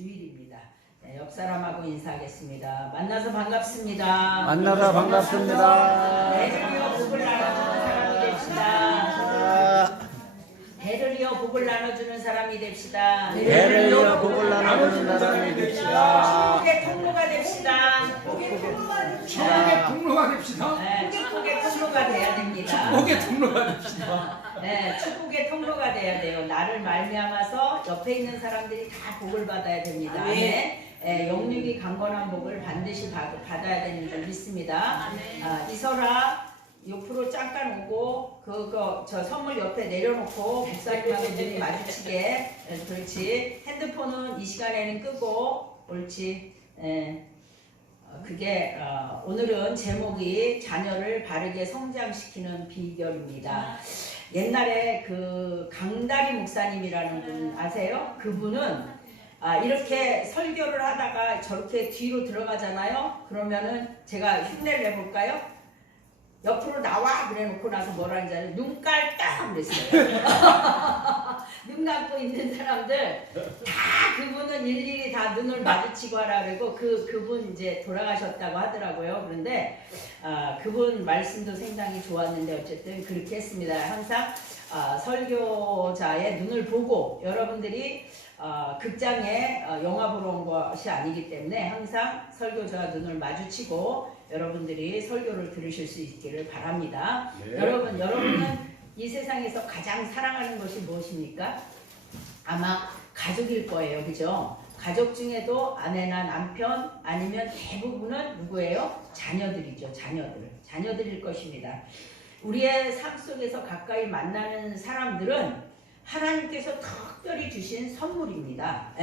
주일입니다. 네, 옆 사람하고 인사하겠습니다. 만나서 반갑습니다. 만나서 반갑습니다. 배를 이어 복을 나눠주는 사람이 됩시다. 배를 이어 복을 나눠주는 사람이 됩시다. 배를 이어 복을 나눠주는 사람이 됩시다. 축복의 통로가 됩시다. 축복의 통로가 됩시다. 네, 축복의 통로가 돼야 됩니다. 축복의 통로가 됩시다. 네, 축복의 통로가 돼야 돼요. 나를 말미암아서 옆에 있는 사람들이 다 복을 받아야 됩니다. 네. 영육이 강건한 복을 반드시 받아야 되는 줄 믿습니다. 이설아 옆으로 잠깐 오고 저 선물 옆에 내려놓고 목사님하고 눈이 마주치게. 그렇지. 핸드폰은 이 시간에는 끄고. 옳지. 그게 오늘은 제목이 자녀를 바르게 성장시키는 비결입니다. 옛날에 그 강다리 목사님이라는 분 아세요? 그분은 이렇게 설교를 하다가 저렇게 뒤로 들어가잖아요. 그러면은 제가 흉내를 내볼까요? 옆으로 나와 그래 놓고 나서 뭐라 하는지 알아요? 눈 깔딱 그랬어요. 눈 감고 있는 사람들 다 그분은 일일이 다 눈을 마주치고 하라 그러고 그분 이제 돌아가셨다고 하더라고요. 그런데 그분 말씀도 상당히 좋았는데 어쨌든 그렇게 했습니다. 항상 설교자의 눈을 보고 여러분들이 극장에 영화 보러 온 것이 아니기 때문에 항상 설교자와 눈을 마주치고 여러분들이 설교를 들으실 수 있기를 바랍니다. 네. 여러분은 이 세상에서 가장 사랑하는 것이 무엇입니까? 아마 가족일 거예요. 그죠? 가족 중에도 아내나 남편 아니면 대부분은 누구예요? 자녀들이죠. 자녀들일 것입니다. 우리의 삶 속에서 가까이 만나는 사람들은 하나님께서 특별히 주신 선물입니다.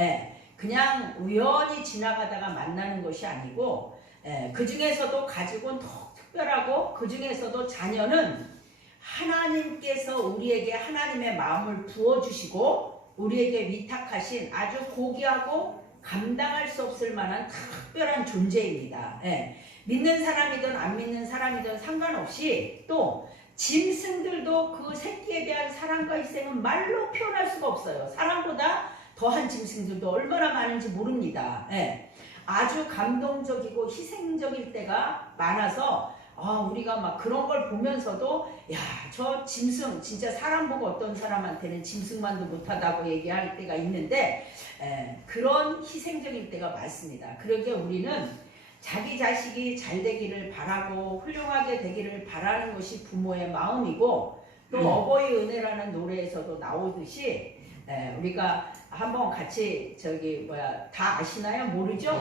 그냥 우연히 지나가다가 만나는 것이 아니고 그 중에서도 가족은 더 특별하고 그 중에서도 자녀는 하나님께서 우리에게 하나님의 마음을 부어주시고 우리에게 위탁하신 아주 고귀하고 감당할 수 없을 만한 특별한 존재입니다. 믿는 사람이든 안 믿는 사람이든 상관없이 또 짐승들도 그 새끼에 대한 사랑과 희생은 말로 표현할 수가 없어요. 사람보다 더한 짐승들도 얼마나 많은지 모릅니다. 아주 감동적이고 희생적일 때가 많아서 우리가 막 그런 걸 보면서도 야, 저 짐승 진짜 사람 보고 어떤 사람한테는 짐승만도 못하다고 얘기할 때가 있는데 그런 희생적일 때가 많습니다. 그러기에 우리는 자기 자식이 잘 되기를 바라고 훌륭하게 되기를 바라는 것이 부모의 마음이고 또 어버이 은혜라는 노래에서도 나오듯이 우리가 한번 같이 다 아시나요? 모르죠?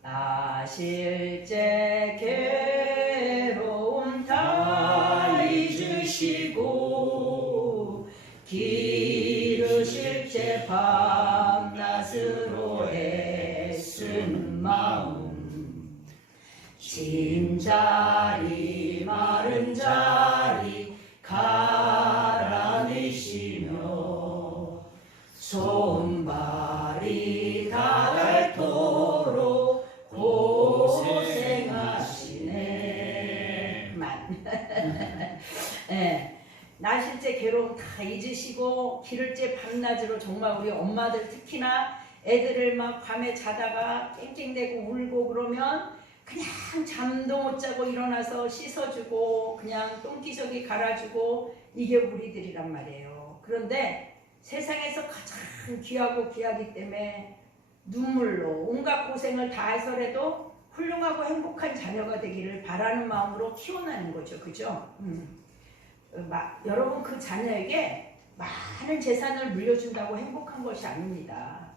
나실제 괴로움 다 잊으시고 기르실제 밤낮으로 애쓰는 마음 진자리 마른 자리 가라니시며 손발이 닳도록 고생하시네. 나실제 괴로움 다 잊으시고 기를제 밤낮으로 정말 우리 엄마들 특히나 애들을 막 밤에 자다가 깽깽대고 울고 그러면 그냥 잠도 못 자고 일어나서 씻어주고 그냥 똥기저귀 갈아주고 이게 우리들이란 말이에요. 그런데 세상에서 가장 귀하고 귀하기 때문에 눈물로 온갖 고생을 다 해서라도 훌륭하고 행복한 자녀가 되기를 바라는 마음으로 키워나는 거죠. 그죠? 여러분 그 자녀에게 많은 재산을 물려준다고 행복한 것이 아닙니다.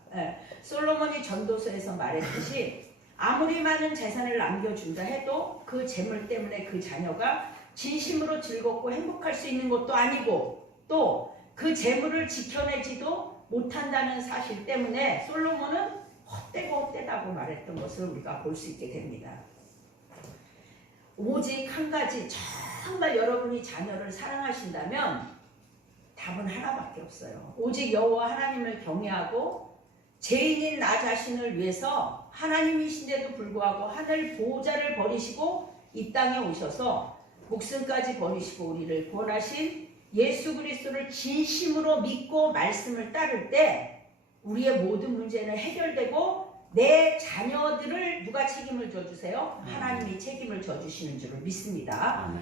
솔로몬이 전도서에서 말했듯이 아무리 많은 재산을 남겨준다 해도 그 재물 때문에 그 자녀가 진심으로 즐겁고 행복할 수 있는 것도 아니고 또 그 재물을 지켜내지도 못한다는 사실 때문에 솔로몬은 헛되다고 말했던 것을 우리가 볼 수 있게 됩니다. 오직 한 가지 정말 여러분이 자녀를 사랑하신다면 답은 하나밖에 없어요. 오직 여호와 하나님을 경외하고 죄인인 나 자신을 위해서 하나님이신데도 불구하고 하늘 보호자를 버리시고 이 땅에 오셔서 목숨까지 버리시고 우리를 구원하신 예수 그리스도를 진심으로 믿고 말씀을 따를 때 우리의 모든 문제는 해결되고 내 자녀들을 누가 책임을 져주세요? 하나님이 책임을 져주시는 줄을 믿습니다.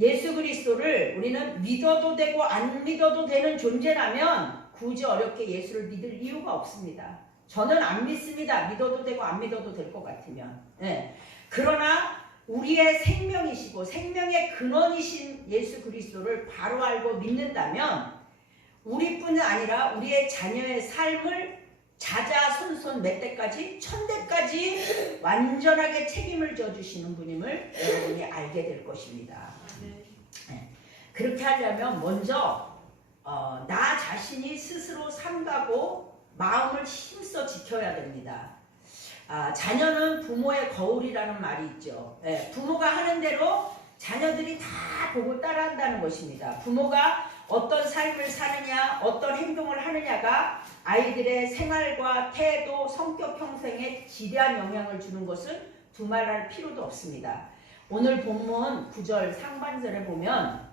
예수 그리스도를 우리는 믿어도 되고 안 믿어도 되는 존재라면 굳이 어렵게 예수를 믿을 이유가 없습니다. 저는 안 믿습니다. 믿어도 되고 안 믿어도 될 것 같으면. 네. 그러나 우리의 생명이시고 생명의 근원이신 예수 그리스도를 바로 알고 믿는다면 우리뿐 아니라 우리의 자녀의 삶을 자자손손 몇 대까지 천대까지 완전하게 책임을 져주시는 분임을 여러분이 알게 될 것입니다. 네. 그렇게 하려면 먼저 나 자신이 스스로 삼가고 마음을 힘써 지켜야 됩니다. 자녀는 부모의 거울이라는 말이 있죠. 네, 부모가 하는 대로 자녀들이 다 보고 따라한다는 것입니다. 부모가 어떤 삶을 사느냐, 어떤 행동을 하느냐가 아이들의 생활과 태도, 성격 형성에 지대한 영향을 주는 것은 두말할 필요도 없습니다. 오늘 본문 9절 상반절에 보면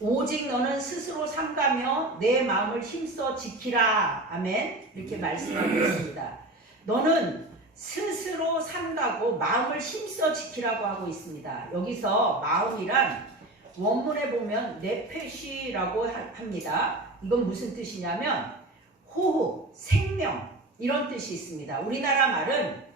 오직 너는 스스로 삼가며 내 마음을 힘써 지키라. 아멘. 이렇게 말씀하고 있습니다. 너는 스스로 삼가고 마음을 힘써 지키라고 하고 있습니다. 여기서 마음이란 원문에 보면 네페시라고 합니다. 이건 무슨 뜻이냐면 호흡, 생명 이런 뜻이 있습니다. 우리나라 말은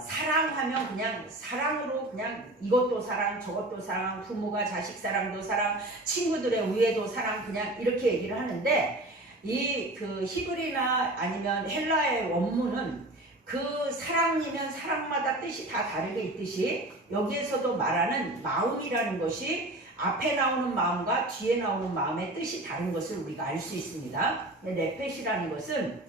사랑하면 그냥 사랑으로 그냥 이것도 사랑 저것도 사랑 부모가 자식 사랑도 사랑 친구들의 우애도 사랑 그냥 이렇게 얘기를 하는데 이 그 히브리나 아니면 헬라의 원문은 그 사랑이면 사랑마다 뜻이 다 다르게 있듯이 여기에서도 말하는 마음이라는 것이 앞에 나오는 마음과 뒤에 나오는 마음의 뜻이 다른 것을 우리가 알 수 있습니다. 네펫이라는 것은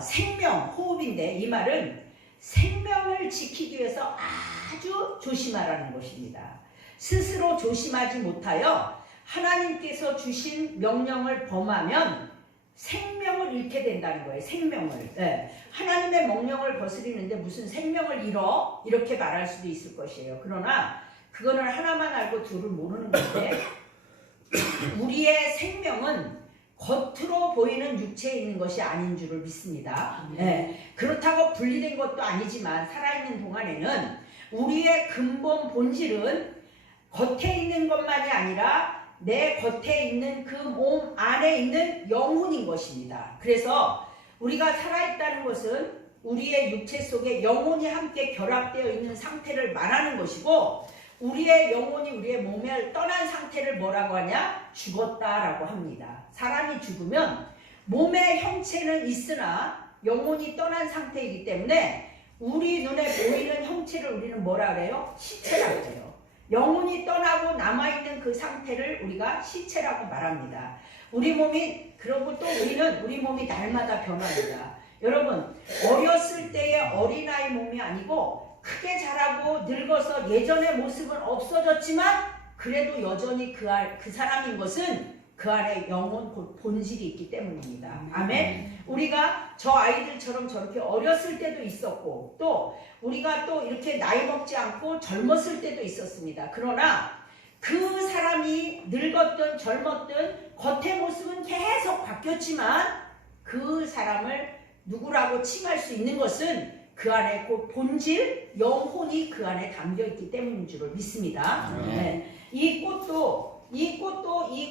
생명, 호흡인데 이 말은 생명을 지키기 위해서 아주 조심하라는 것입니다. 스스로 조심하지 못하여 하나님께서 주신 명령을 범하면 생명을 잃게 된다는 거예요. 생명을. 네. 하나님의 명령을 거스리는데 무슨 생명을 잃어? 이렇게 말할 수도 있을 것이에요. 그러나 그거는 하나만 알고 둘을 모르는 건데 우리의 생명은 겉으로 보이는 육체에 있는 것이 아닌 줄을 믿습니다. 네. 그렇다고 분리된 것도 아니지만 살아있는 동안에는 우리의 근본 본질은 겉에 있는 것만이 아니라 내 겉에 있는 그 몸 안에 있는 영혼인 것입니다. 그래서 우리가 살아있다는 것은 우리의 육체 속에 영혼이 함께 결합되어 있는 상태를 말하는 것이고 우리의 영혼이 우리의 몸을 떠난 상태를 뭐라고 하냐? 죽었다라고 합니다. 사람이 죽으면 몸의 형체는 있으나 영혼이 떠난 상태이기 때문에 우리 눈에 보이는 형체를 우리는 뭐라 그래요? 시체라고 해요. 영혼이 떠나고 남아있는 그 상태를 우리가 시체라고 말합니다. 우리 몸이 그러고 또 우리 몸이 날마다 변합니다. 여러분 어렸을 때의 어린아이 몸이 아니고 크게 자라고 늙어서 예전의 모습은 없어졌지만 그래도 여전히 그 사람인 것은 그 안에 영혼 곧 본질이 있기 때문입니다. 아멘. 우리가 저 아이들처럼 저렇게 어렸을 때도 있었고 또 우리가 또 이렇게 나이 먹지 않고 젊었을 때도 있었습니다. 그러나 그 사람이 늙었든 젊었든 겉의 모습은 계속 바뀌었지만 그 사람을 누구라고 칭할 수 있는 것은 그 안에 그 본질, 영혼이 그 안에 담겨있기 때문인 줄을 믿습니다. 네. 이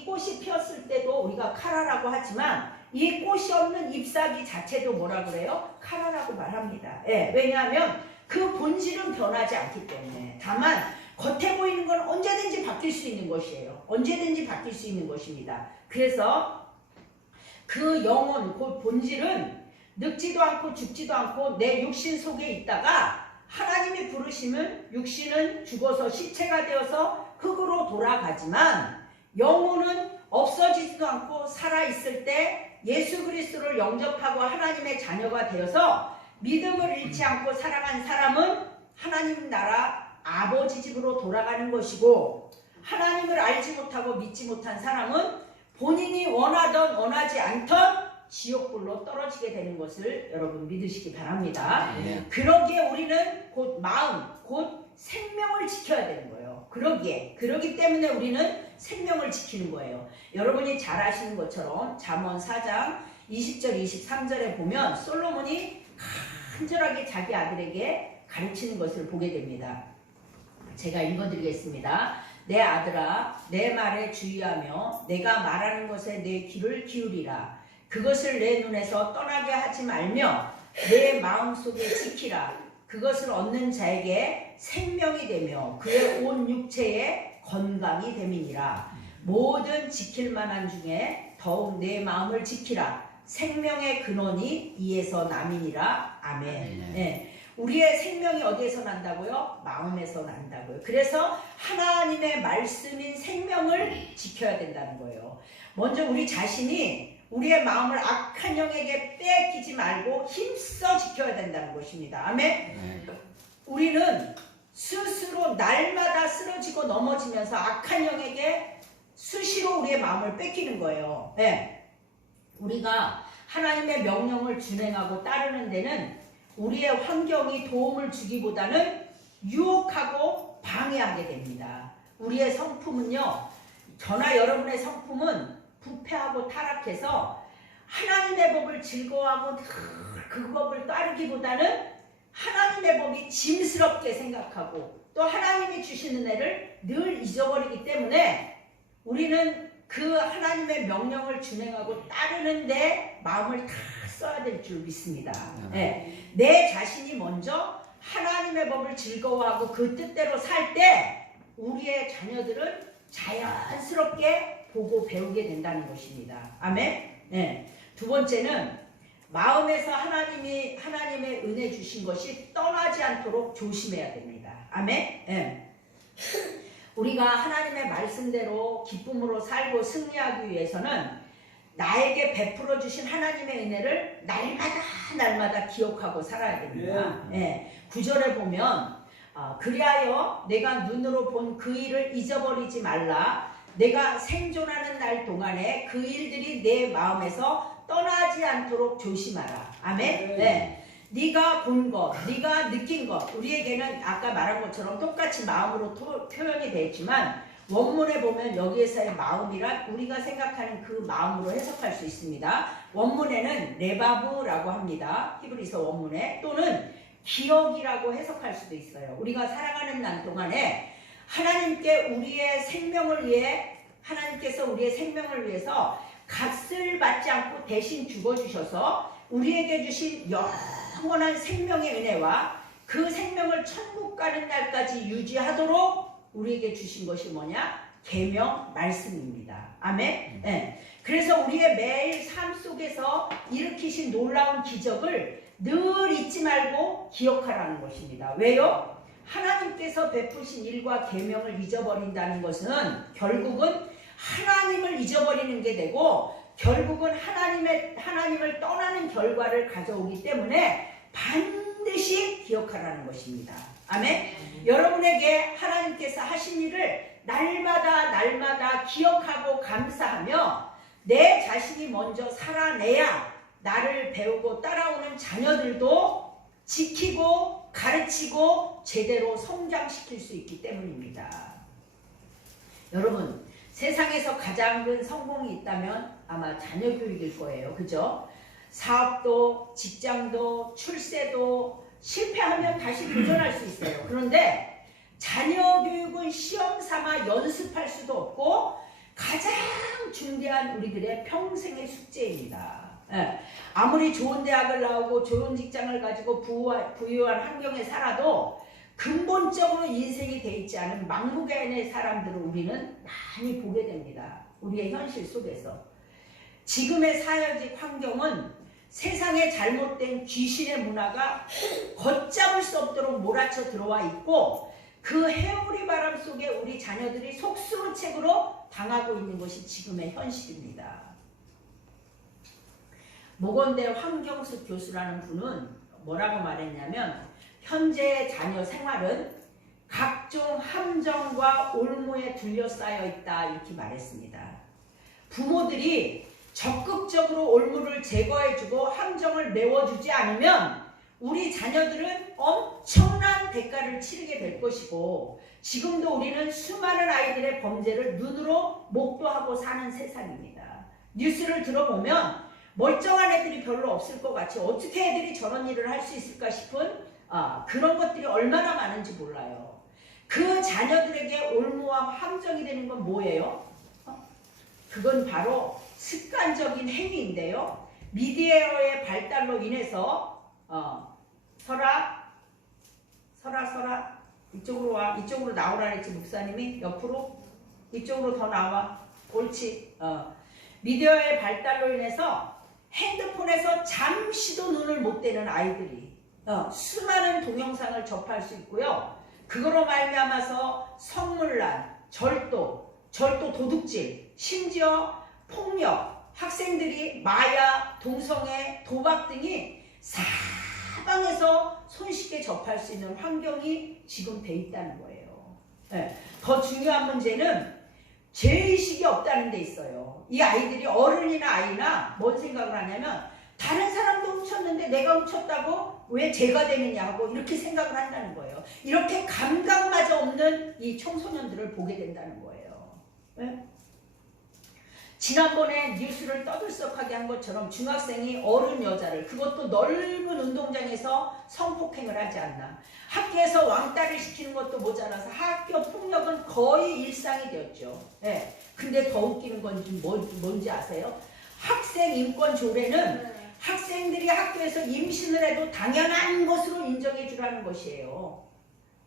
꽃이 피었을 때도 우리가 카라라고 하지만 이 꽃이 없는 잎사귀 자체도 뭐라 그래요? 카라라고 말합니다. 네. 왜냐하면 그 본질은 변하지 않기 때문에 다만 겉에 보이는 건 언제든지 바뀔 수 있는 것이에요. 언제든지 바뀔 수 있는 것입니다. 그래서 그 영혼, 그 본질은 늙지도 않고 죽지도 않고 내 육신 속에 있다가 하나님이 부르시면 육신은 죽어서 시체가 되어서 흙으로 돌아가지만 영혼은 없어지지도 않고 살아있을 때 예수 그리스도를 영접하고 하나님의 자녀가 되어서 믿음을 잃지 않고 살아간 사람은 하나님 나라 아버지 집으로 돌아가는 것이고 하나님을 알지 못하고 믿지 못한 사람은 본인이 원하던 원하지 않던 지옥불로 떨어지게 되는 것을 여러분 믿으시기 바랍니다. 그러기에 우리는 곧 마음, 곧 생명을 지켜야 되는 거예요. 그러기 때문에 우리는 생명을 지키는 거예요. 여러분이 잘 아시는 것처럼 잠언 4장 20절 23절에 보면 솔로몬이 간절하게 자기 아들에게 가르치는 것을 보게 됩니다. 제가 읽어드리겠습니다. 내 아들아, 내 말에 주의하며 내가 말하는 것에 내 귀를 기울이라. 그것을 내 눈에서 떠나게 하지 말며 내 마음속에 지키라. 그것을 얻는 자에게 생명이 되며 그의 온 육체에 건강이 됨이니라. 모든 지킬 만한 중에 더욱 내 마음을 지키라. 생명의 근원이 이에서 남이니라. 아멘. 네. 우리의 생명이 어디에서 난다고요? 마음에서 난다고요. 그래서 하나님의 말씀인 생명을 지켜야 된다는 거예요. 먼저 우리 자신이 우리의 마음을 악한 영에게 빼앗기지 말고 힘써 지켜야 된다는 것입니다. 아멘. 우리는 스스로 날마다 쓰러지고 넘어지면서 악한 영에게 수시로 우리의 마음을 뺏기는 거예요. 네. 우리가 하나님의 명령을 준행하고 따르는 데는 우리의 환경이 도움을 주기보다는 유혹하고 방해하게 됩니다. 우리의 성품은요, 저나 여러분의 성품은 부패하고 타락해서 하나님의 법을 즐거워하고 그 법을 따르기보다는 하나님의 법이 짐스럽게 생각하고 또 하나님이 주시는 은혜를 늘 잊어버리기 때문에 우리는 그 하나님의 명령을 준행하고 따르는데 마음을 다 써야 될 줄 믿습니다. 네. 내 자신이 먼저 하나님의 법을 즐거워하고 그 뜻대로 살 때 우리의 자녀들은 자연스럽게 보고 배우게 된다는 것입니다. 아멘. 네. 두 번째는 마음에서 하나님의 은혜 주신 것이 떠나지 않도록 조심해야 됩니다. 아멘. 네. 우리가 하나님의 말씀대로 기쁨으로 살고 승리하기 위해서는 나에게 베풀어 주신 하나님의 은혜를 날마다 기억하고 살아야 됩니다. 네. 9절에 보면 그리하여 내가 눈으로 본 그 일을 잊어버리지 말라. 내가 생존하는 날 동안에 그 일들이 내 마음에서 떠나지 않도록 조심하라. 아멘. 네. 네가 본 것, 네가 느낀 것, 우리에게는 아까 말한 것처럼 똑같이 마음으로 표현이 되어 있지만 원문에 보면 여기에서의 마음이란 우리가 생각하는 그 마음으로 해석할 수 있습니다. 원문에는 레바브라고 합니다. 히브리서 원문에. 또는 기억이라고 해석할 수도 있어요. 우리가 살아가는 날 동안에 하나님께서 우리의 생명을 위해서 값을 받지 않고 대신 죽어주셔서 우리에게 주신 영원한 생명의 은혜와 그 생명을 천국 가는 날까지 유지하도록 우리에게 주신 것이 뭐냐? 계명 말씀입니다. 아멘. 네. 그래서 우리의 매일 삶 속에서 일으키신 놀라운 기적을 늘 잊지 말고 기억하라는 것입니다. 왜요? 하나님께서 베푸신 일과 계명을 잊어버린다는 것은 결국은 하나님을 잊어버리는 게 되고 결국은 하나님을 떠나는 결과를 가져오기 때문에 반드시 기억하라는 것입니다. 아멘. 여러분에게 하나님께서 하신 일을 날마다 기억하고 감사하며 내 자신이 먼저 살아내야 나를 배우고 따라오는 자녀들도 지키고 가르치고 제대로 성장시킬 수 있기 때문입니다. 여러분, 세상에서 가장 큰 성공이 있다면 아마 자녀 교육일 거예요. 그죠? 사업도, 직장도, 출세도 실패하면 다시 도전할 수 있어요. 그런데 자녀 교육은 시험 삼아 연습할 수도 없고 가장 중대한 우리들의 평생의 숙제입니다. 아무리 좋은 대학을 나오고 좋은 직장을 가지고 부유한 환경에 살아도 근본적으로 인생이 돼 있지 않은 막무가내의 사람들을 우리는 많이 보게 됩니다. 우리의 현실 속에서. 지금의 사회적 환경은 세상에 잘못된 귀신의 문화가 걷잡을 수 없도록 몰아쳐 들어와 있고 그 해오리 바람 속에 우리 자녀들이 속수무책으로 당하고 있는 것이 지금의 현실입니다. 모건대 황경숙 교수라는 분은 뭐라고 말했냐면 현재의 자녀 생활은 각종 함정과 올무에 둘러싸여 있다 이렇게 말했습니다. 부모들이 적극적으로 올무를 제거해주고 함정을 메워주지 않으면 우리 자녀들은 엄청난 대가를 치르게 될 것이고 지금도 우리는 수많은 아이들의 범죄를 눈으로 목도하고 사는 세상입니다. 뉴스를 들어보면 멀쩡한 애들이 별로 없을 것 같이 어떻게 애들이 저런 일을 할 수 있을까 싶은 그런 것들이 얼마나 많은지 몰라요. 그 자녀들에게 올무와 함정이 되는 건 뭐예요? 그건 바로 습관적인 행위인데요. 미디어의 발달로 인해서 설아 이쪽으로 와. 이쪽으로 나오라 했지 목사님이. 옆으로 이쪽으로 더 나와. 옳지. 미디어의 발달로 인해서 핸드폰에서 잠시도 눈을 못 떼는 아이들이 수많은 동영상을 접할 수 있고요. 그거로 말미암아서 성물란, 절도 도둑질, 심지어 폭력, 학생들이 마약, 동성애, 도박 등이 사방에서 손쉽게 접할 수 있는 환경이 지금 돼 있다는 거예요. 네. 더 중요한 문제는 죄의식이 없다는 데 있어요. 이 아이들이 어른이나 아이나 뭔 생각을 하냐면 다른 사람도 훔쳤는데 내가 훔쳤다고 왜 죄가 되느냐고 이렇게 생각을 한다는 거예요. 이렇게 감각마저 없는 이 청소년들을 보게 된다는 거예요. 네? 지난번에 뉴스를 떠들썩하게 한 것처럼 중학생이 어른 여자를, 그것도 넓은 운동장에서 성폭행을 하지 않나. 학교에서 왕따를 시키는 것도 모자라서 학교 폭력은 거의 일상이 되었죠. 네. 근데 더 웃기는 건 뭔지 아세요? 학생 인권 조례는 학생들이 학교에서 임신을 해도 당연한 것으로 인정해 주라는 것이에요.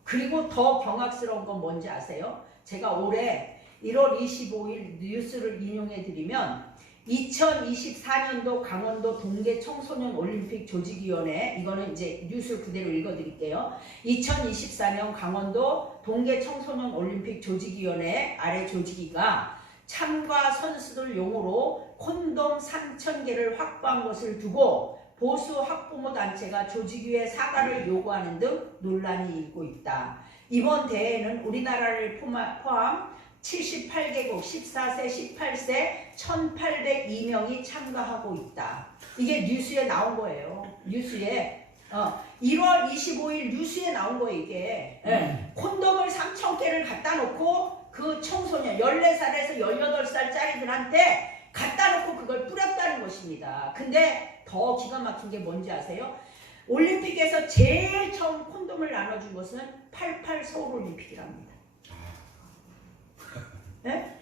그리고 더 경악스러운 건 뭔지 아세요? 제가 올해 1월 25일 뉴스를 인용해 드리면 2024년도 강원도 동계 청소년 올림픽 조직위원회, 이거는 이제 뉴스 그대로 읽어 드릴게요. 2024년 강원도 동계 청소년 올림픽 조직위원회 아래 조직위가 참가 선수들 용으로 콘돔 3,000개를 확보한 것을 두고 보수 학부모 단체가 조직위에 사과를 요구하는 등 논란이 일고 있다. 이번 대회는 우리나라를 포함 78개국 14세, 18세 1,802명이 참가하고 있다. 이게 뉴스에 나온 거예요. 뉴스에 1월 25일 뉴스에 나온 거예요. 이게 콘돔을 3,000개를 갖다 놓고 그 청소년 14살에서 18살짜리들한테 갖다 놓고 그걸 뿌렸다는 것입니다. 근데 더 기가 막힌 게 뭔지 아세요? 올림픽에서 제일 처음 콘돔을 나눠준 것은 88 서울올림픽이랍니다. 네?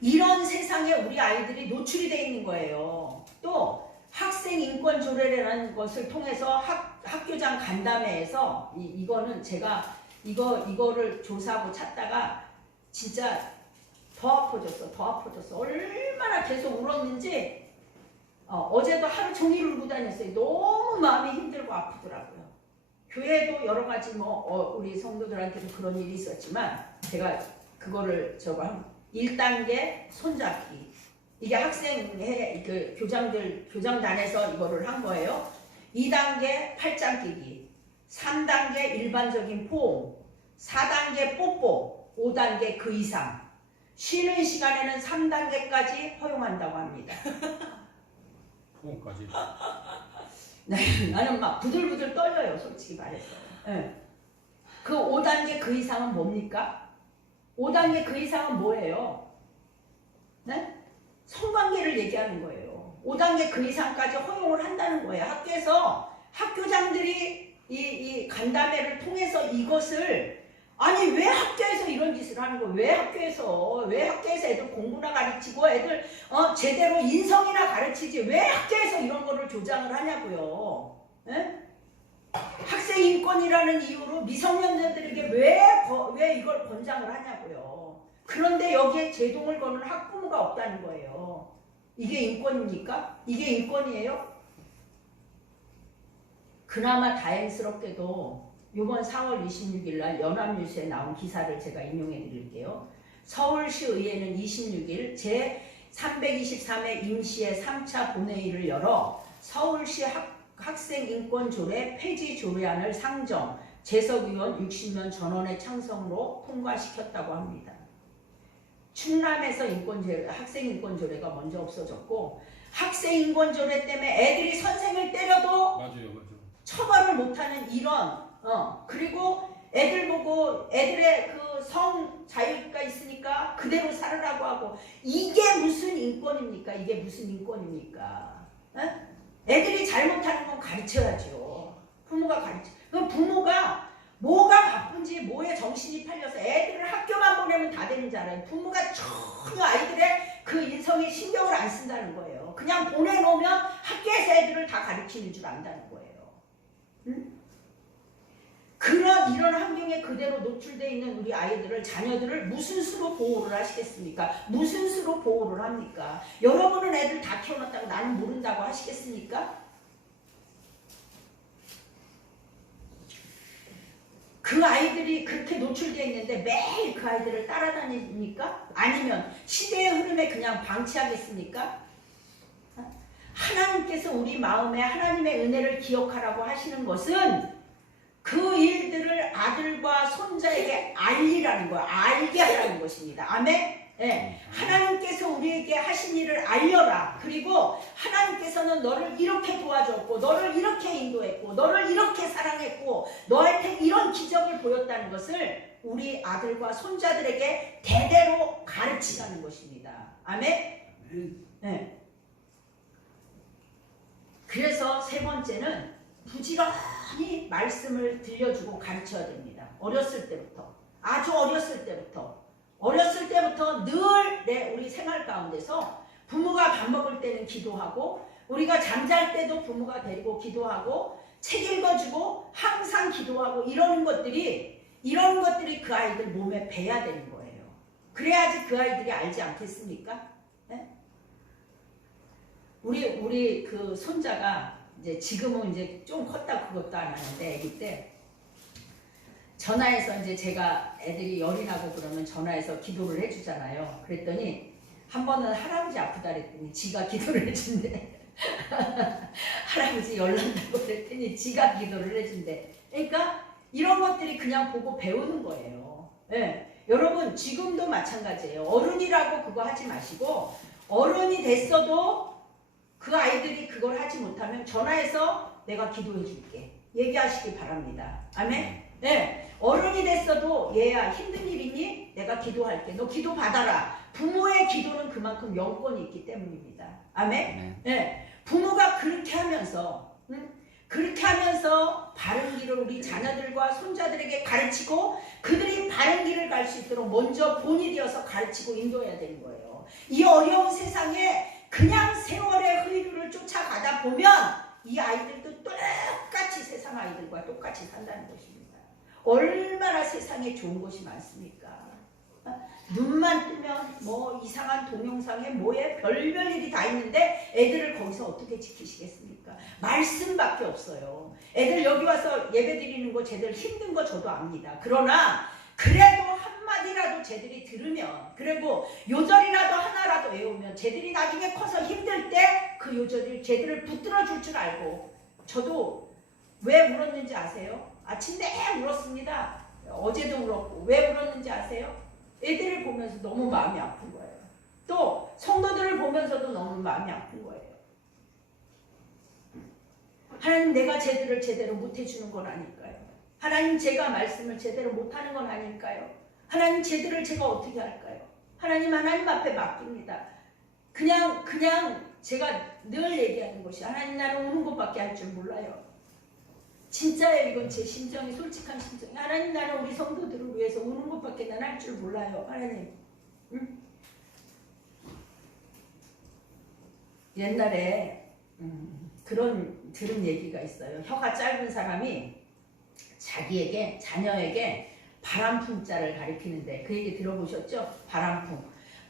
이런 세상에 우리 아이들이 노출이 돼 있는 거예요. 또 학생 인권 조례라는 것을 통해서 학교장 간담회에서 이거는 제가 이거를 조사하고 찾다가 진짜 더 아파졌어. 얼마나 계속 울었는지 어제도 하루 종일 울고 다녔어요. 너무 마음이 힘들고 아프더라고요. 교회도 여러 가지 우리 성도들한테도 그런 일이 있었지만 제가 그거를 1단계 손잡기, 이게 학생회 그 교장단에서 이거를 한 거예요. 2단계 팔짱 끼기, 3단계 일반적인 포옹, 4단계 뽀뽀, 5단계 그 이상. 쉬는 시간에는 3단계까지 허용한다고 합니다. 포옹까지. 네, 나는 막 부들부들 떨려요, 솔직히 말해서. 네. 그 5단계 그 이상은 뭡니까? 5단계 그 이상은 뭐예요? 네? 성관계를 얘기하는 거예요. 5단계 그 이상까지 허용을 한다는 거예요. 학교에서 학교장들이 이 간담회를 통해서 이것을, 아니 왜 학교에서 이런 짓을 하는 거예요? 왜 학교에서 애들 공부나 가르치고 애들 제대로 인성이나 가르치지 왜 학교에서 이런 거를 조장을 하냐고요. 네? 학생 인권이라는 이유로 미성년자들에게 왜 이걸 권장을 하냐고요. 그런데 여기에 제동을 거는 학부모가 없다는 거예요. 이게 인권입니까? 이게 인권이에요? 그나마 다행스럽게도 이번 4월 26일 날 연합뉴스에 나온 기사를 제가 인용해 드릴게요. 서울시의회는 26일 제323회 임시의 3차 본회의를 열어 서울시 학생인권조례 폐지 조례안을 상정, 재석위원 60명 전원의 찬성으로 통과시켰다고 합니다. 충남에서 학생 인권조례가 먼저 없어졌고 학생 인권조례 때문에 애들이 선생을 때려도 맞아요. 처벌을 못하는 이런 그리고 애들 보고 애들의 그 성 자유가 있으니까 그대로 살으라고 하고 이게 무슨 인권입니까? 이게 무슨 인권입니까? 애들이 잘못하는 건 가르쳐야죠. 부모가 가르쳐. 그럼 부모가 뭐가 바쁜지 뭐에 정신이 팔려서 애들을 학교만 보내면 다 되는 줄 알아요. 부모가 전혀 아이들의 그 인성에 신경을 안 쓴다는 거예요. 그냥 보내놓으면 학교에서 애들을 다 가르치는 줄 안다는 거예요. 응? 이런 환경에 그대로 노출되어 있는 우리 아이들을, 자녀들을 무슨 수로 보호를 하시겠습니까? 무슨 수로 보호를 합니까? 여러분은 애들 다 키워놨다고 나는 모른다고 하시겠습니까? 그 아이들이 그렇게 노출되어 있는데 매일 그 아이들을 따라다닙니까? 아니면 시대의 흐름에 그냥 방치하겠습니까? 하나님께서 우리 마음에 하나님의 은혜를 기억하라고 하시는 것은 그 일들을 아들과 손자에게 알리라는 거야. 알게 하라는 것입니다. 아멘? 네. 하나님께서 우리에게 하신 일을 알려라. 그리고 하나님께서는 너를 이렇게 도와줬고 너를 이렇게 인도했고 너를 이렇게 사랑했고 너한테 이런 기적을 보였다는 것을 우리 아들과 손자들에게 대대로 가르치라는 것입니다. 아멘? 네. 그래서 세 번째는 부지런히 말씀을 들려주고 가르쳐야 됩니다. 어렸을 때부터. 아주 어렸을 때부터. 늘 우리 생활 가운데서 부모가 밥 먹을 때는 기도하고 우리가 잠잘 때도 부모가 데리고 기도하고 책 읽어주고 항상 기도하고 이런 것들이 그 아이들 몸에 배야 되는 거예요. 그래야지 그 아이들이 알지 않겠습니까? 네? 우리 그 손자가 이제 지금은 이제 좀 컸다 그것도 안 하는데 아기 때 전화해서 이제 제가 애들이 열이 나고 그러면 전화해서 기도를 해주잖아요. 그랬더니 한 번은 할아버지 아프다 그랬더니 지가 기도를 해준대. 할아버지 열 난다고 그랬더니 지가 기도를 해준대. 그러니까 이런 것들이 그냥 보고 배우는 거예요. 네. 여러분 지금도 마찬가지예요. 어른이라고 그거 하지 마시고 어른이 됐어도 그 아이들이 그걸 하지 못하면 전화해서 내가 기도해 줄게. 얘기하시기 바랍니다. 아멘? 네. 어른이 됐어도 얘야 힘든 일 있니? 내가 기도할게. 너 기도 받아라. 부모의 기도는 그만큼 영권이 있기 때문입니다. 아멘? 네. 부모가 그렇게 하면서 바른 길을 우리 자녀들과 손자들에게 가르치고 그들이 바른 길을 갈 수 있도록 먼저 본이 되어서 가르치고 인도해야 되는 거예요. 이 어려운 세상에 그냥 세월의 흐르를 쫓아가다 보면 이 아이들도 똑같이 세상 아이들과 똑같이 산다는 것입니다. 얼마나 세상에 좋은 것이 많습니까? 눈만 뜨면 뭐 이상한 동영상에 뭐에 별별 일이 다 있는데 애들을 거기서 어떻게 지키시겠습니까? 말씀밖에 없어요. 애들 여기 와서 예배 드리는 거 제대로 힘든 거 저도 압니다. 그러나 그래도 한마디라도 쟤들이 들으면 그리고 요절이라도 하나라도 외우면 쟤들이 나중에 커서 힘들 때 그 요절을 쟤들을 붙들어 줄 줄 알고 저도 왜 울었는지 아세요? 아침 내내 울었습니다. 어제도 울었고 왜 울었는지 아세요? 애들을 보면서 너무 마음이 아픈 거예요. 또 성도들을 보면서도 너무 마음이 아픈 거예요. 하나님 내가 쟤들을 제대로 못해주는 건 아닐까요? 하나님 제가 말씀을 제대로 못하는 건 아닐까요? 하나님 쟤들을 제가 어떻게 할까요? 하나님 앞에 맡깁니다. 그냥 제가 늘 얘기하는 것이 하나님 나는 우는 것밖에 할 줄 몰라요. 진짜예요. 이건 제 심정이 솔직한 심정이. 하나님 나는 우리 성도들을 위해서 우는 것밖에 난 할 줄 몰라요. 하나님. 응? 옛날에 들은 얘기가 있어요. 혀가 짧은 사람이 자기에게 자녀에게 바람풍자를 가리키는데 그 얘기 들어보셨죠?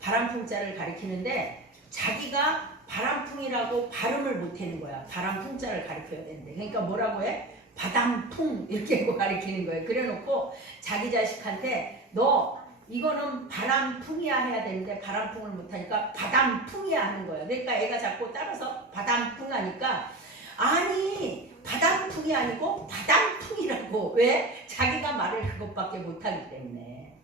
바람풍자를 가리키는데 자기가 바람풍이라고 발음을 못하는 거야. 바람풍자를 가리켜야 되는데 그러니까 뭐라고 해? 바람풍 이렇게 가리키는 거예요. 그래놓고 자기 자식한테 너 이거는 바람풍이야 해야 되는데 바람풍을 못하니까 바람풍이야 하는 거예요. 그러니까 애가 자꾸 따라서 바람풍 하니까 아니 바람풍이 아니고 바람풍이라고. 왜? 자기가 말을 그것밖에 못하기 때문에.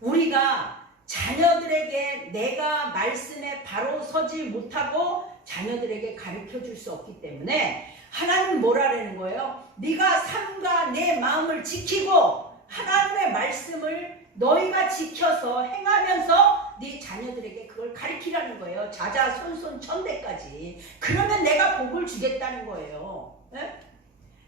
우리가 자녀들에게 내가 말씀에 바로 서지 못하고 자녀들에게 가르쳐 줄 수 없기 때문에 하나님 뭐라는 거예요? 네가 삶과 내 마음을 지키고 하나님의 말씀을 너희가 지켜서 행하면서 네 자녀들에게 그걸 가르치라는 거예요. 자자손손 천대까지. 그러면 내가 복을 주겠다는 거예요. 네?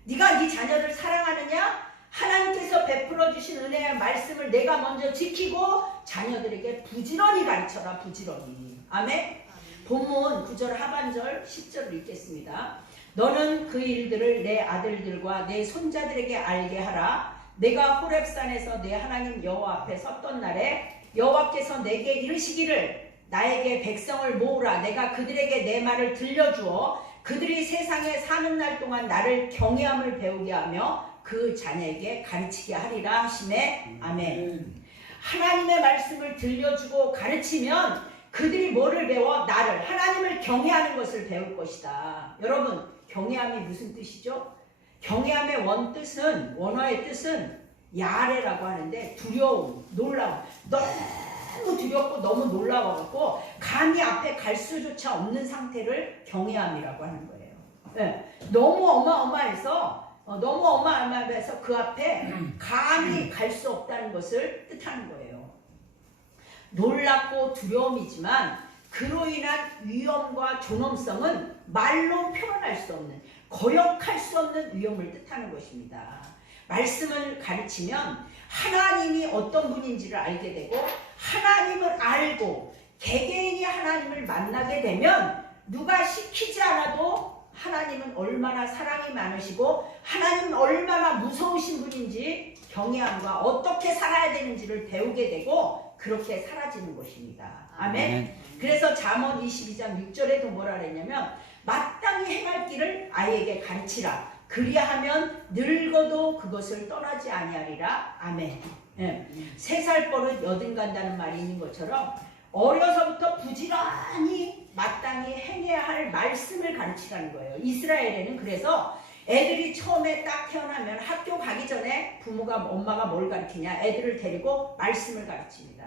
네가 네 자녀를 사랑하느냐? 하나님께서 베풀어 주신 은혜의 말씀을 내가 먼저 지키고 자녀들에게 부지런히 가르쳐라. 부지런히. 아멘. 본문 9절 하반절 10절을 읽겠습니다. 너는 그 일들을 내 아들들과 내 손자들에게 알게 하라. 내가 호렙산에서 내 하나님 여호와 앞에 섰던 날에 여호와께서 내게 이르시기를 나에게 백성을 모으라. 내가 그들에게 내 말을 들려주어 그들이 세상에 사는 날 동안 나를 경외함을 배우게 하며 그 자녀에게 가르치게 하리라 하시매. 아멘. 하나님의 말씀을 들려주고 가르치면 그들이 뭐를 배워? 나를, 하나님을 경외하는 것을 배울 것이다. 여러분, 경외함이 무슨 뜻이죠? 경외함의 원어의 뜻은 야레라고 하는데 두려움, 놀라움. 너무 두렵고 너무 놀라워갖고 감히 앞에 갈 수조차 없는 상태를 경외함이라고 하는 거예요. 네. 너무 어마어마해서 그 앞에 감히 갈 수 없다는 것을 뜻하는 거예요. 놀랍고 두려움이지만 그로 인한 위험과 존엄성은 말로 표현할 수 없는, 거역할 수 없는 위험을 뜻하는 것입니다. 말씀을 가르치면 하나님이 어떤 분인지를 알게 되고 하나님을 알고 개개인이 하나님을 만나게 되면 누가 시키지 않아도 하나님은 얼마나 사랑이 많으시고 하나님은 얼마나 무서우신 분인지 경외함과 어떻게 살아야 되는지를 배우게 되고 그렇게 사라지는 것입니다. 아멘. 그래서 잠언 22장 6절에도 뭐라 그랬냐면 마땅히 행할 길을 아이에게 가르치라. 그리하면 늙어도 그것을 떠나지 아니하리라. 아멘. 예. 3살 버릇 여든 간다는 말이 있는 것처럼 어려서부터 부지런히 마땅히 행해야 할 말씀을 가르치라는 거예요. 이스라엘에는 그래서 애들이 처음에 딱 태어나면 학교 가기 전에 엄마가 뭘 가르치냐? 애들을 데리고 말씀을 가르칩니다.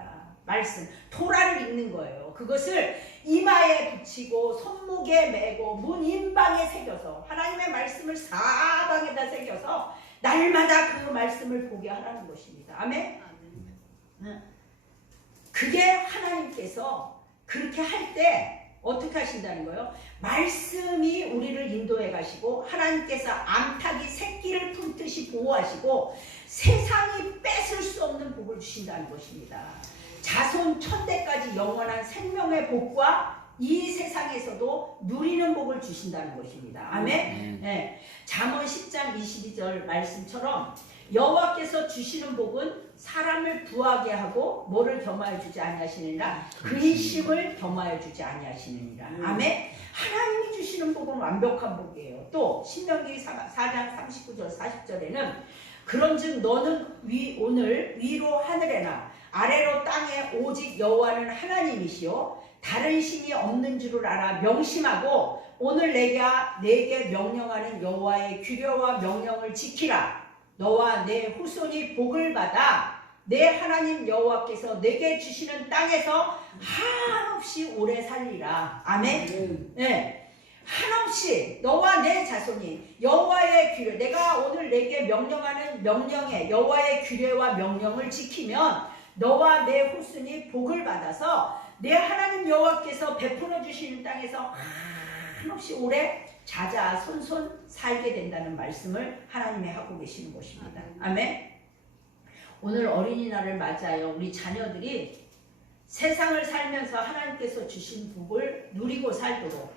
말씀, 토라를 읽는 거예요. 그것을 이마에 붙이고 손목에 메고 문 인방에 새겨서 하나님의 말씀을 사방에다 새겨서 날마다 그 말씀을 보게 하라는 것입니다. 아멘? 그게 하나님께서 그렇게 할 때 어떻게 하신다는 거예요? 말씀이 우리를 인도해 가시고 하나님께서 암탉이 새끼를 품듯이 보호하시고 세상이 뺏을 수 없는 복을 주신다는 것입니다. 자손 천대까지 영원한 생명의 복과 이 세상에서도 누리는 복을 주신다는 것입니다. 아멘. 네. 잠언 10장 22절 말씀처럼 여호와께서 주시는 복은 사람을 부하게 하고 뭐를 겸하여 주지 아니하시느니라. 근심을 겸하여 주지 아니하시느니라. 아멘. 하나님이 주시는 복은 완벽한 복이에요. 또 신명기 4장 39절 40절에는 그런즉 너는 오늘 위로 하늘에나 아래로 땅에 오직 여호와는 하나님이시요 다른 신이 없는 줄을 알아 명심하고 오늘 내게 명령하는 여호와의 규례와 명령을 지키라. 너와 내 후손이 복을 받아 내 하나님 여호와께서 내게 주시는 땅에서 한없이 오래 살리라. 아멘. 네. 한없이 너와 내 자손이 여호와의 규례, 내가 오늘 내게 명령하는 명령에 여호와의 규례와 명령을 지키면 너와 내 후손이 복을 받아서 내 하나님 여호와께서 베풀어 주시는 땅에서 한없이 오래 자자손손 살게 된다는 말씀을 하나님이 하고 계시는 것입니다. 아멘. 오늘 어린이날을 맞아요. 우리 자녀들이 세상을 살면서 하나님께서 주신 복을 누리고 살도록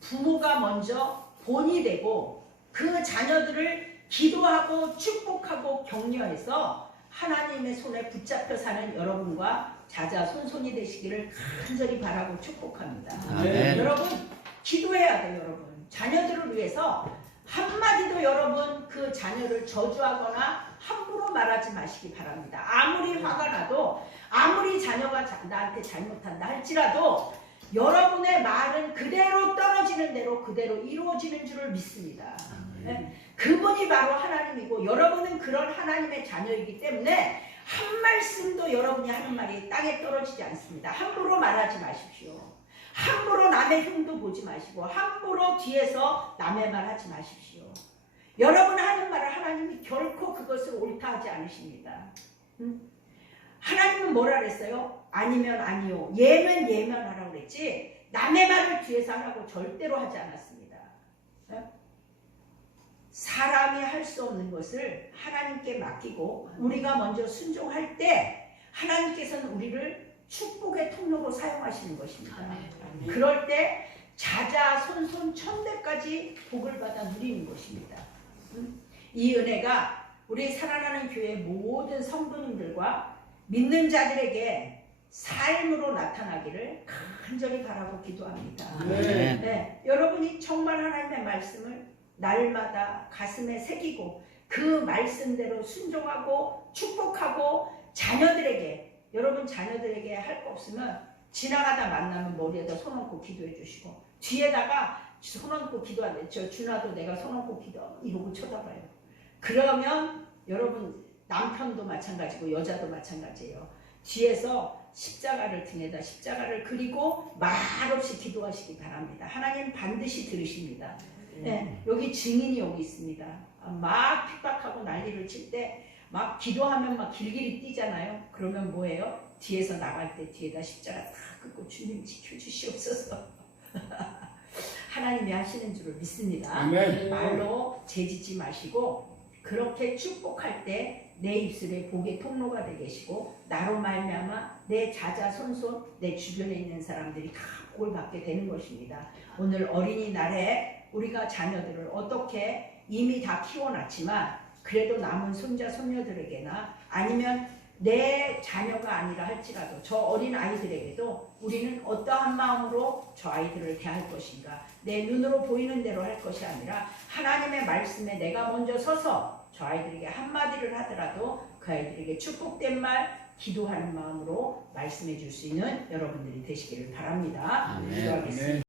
부모가 먼저 본이 되고 그 자녀들을 기도하고 축복하고 격려해서 하나님의 손에 붙잡혀 사는 여러분과 자자손손이 되시기를 간절히 바라고 축복합니다. 아멘. 여러분 기도해야 돼요. 여러분 자녀들을 위해서 한마디도 여러분 그 자녀를 저주하거나 함부로 말하지 마시기 바랍니다. 아무리 화가 나도 아무리 자녀가 나한테 잘못한다 할지라도 여러분의 말은 그대로 떨어지는 대로 그대로 이루어지는 줄을 믿습니다. 네? 그분이 바로 하나님이고 여러분은 그런 하나님의 자녀이기 때문에 한 말씀도 여러분이 하는 말이 땅에 떨어지지 않습니다. 함부로 말하지 마십시오. 함부로 남의 흉도 보지 마시고 함부로 뒤에서 남의 말 하지 마십시오. 여러분 하는 말을 하나님이 결코 그것을 옳다 하지 않으십니다. 하나님은 뭐라 그랬어요? 아니면 아니요, 예면 예면 하라고 그랬지 남의 말을 뒤에서 하라고 절대로 하지 않았습니다. 사람이 할 수 없는 것을 하나님께 맡기고 우리가 먼저 순종할 때 하나님께서는 우리를 축복의 통로로 사용하시는 것입니다. 그럴 때 자자손손 천대까지 복을 받아 누리는 것입니다. 이 은혜가 우리 살아나는 교회 모든 성도님들과 믿는 자들에게 삶으로 나타나기를 간절히 바라고 기도합니다. 네, 여러분이 정말 하나님의 말씀을 날마다 가슴에 새기고 그 말씀대로 순종하고 축복하고 자녀들에게, 여러분 자녀들에게 할 거 없으면 지나가다 만나면 머리에다 손 얹고 기도해 주시고 뒤에다가 손 얹고 기도하는데 저 준아도 내가 손 얹고 기도 이러고 쳐다봐요. 그러면 여러분 남편도 마찬가지고 여자도 마찬가지예요. 뒤에서 십자가를 등에다 십자가를 그리고 말없이 기도하시기 바랍니다. 하나님 반드시 들으십니다. 네, 여기 증인이 여기 있습니다. 막 핍박하고 난리를 칠 때 막 기도하면 막 길길이 뛰잖아요. 그러면 뭐예요? 뒤에서 나갈 때 뒤에다 십자가 다 긋고 주님 지켜주시옵소서. 하나님이 하시는 줄을 믿습니다. 아멘. 말로 재짓지 마시고 그렇게 축복할 때 내 입술에 복의 통로가 되게 계시고 나로 말미암아 내 자자손손 내 주변에 있는 사람들이 다 복을 받게 되는 것입니다. 오늘 어린이날에 우리가 자녀들을 어떻게 이미 다 키워놨지만 그래도 남은 손자 손녀들에게나 아니면 내 자녀가 아니라 할지라도 저 어린 아이들에게도 우리는 어떠한 마음으로 저 아이들을 대할 것인가, 내 눈으로 보이는 대로 할 것이 아니라 하나님의 말씀에 내가 먼저 서서 저 아이들에게 한마디를 하더라도 그 아이들에게 축복된 말 기도하는 마음으로 말씀해 줄 수 있는 여러분들이 되시기를 바랍니다. 기도하겠습니다.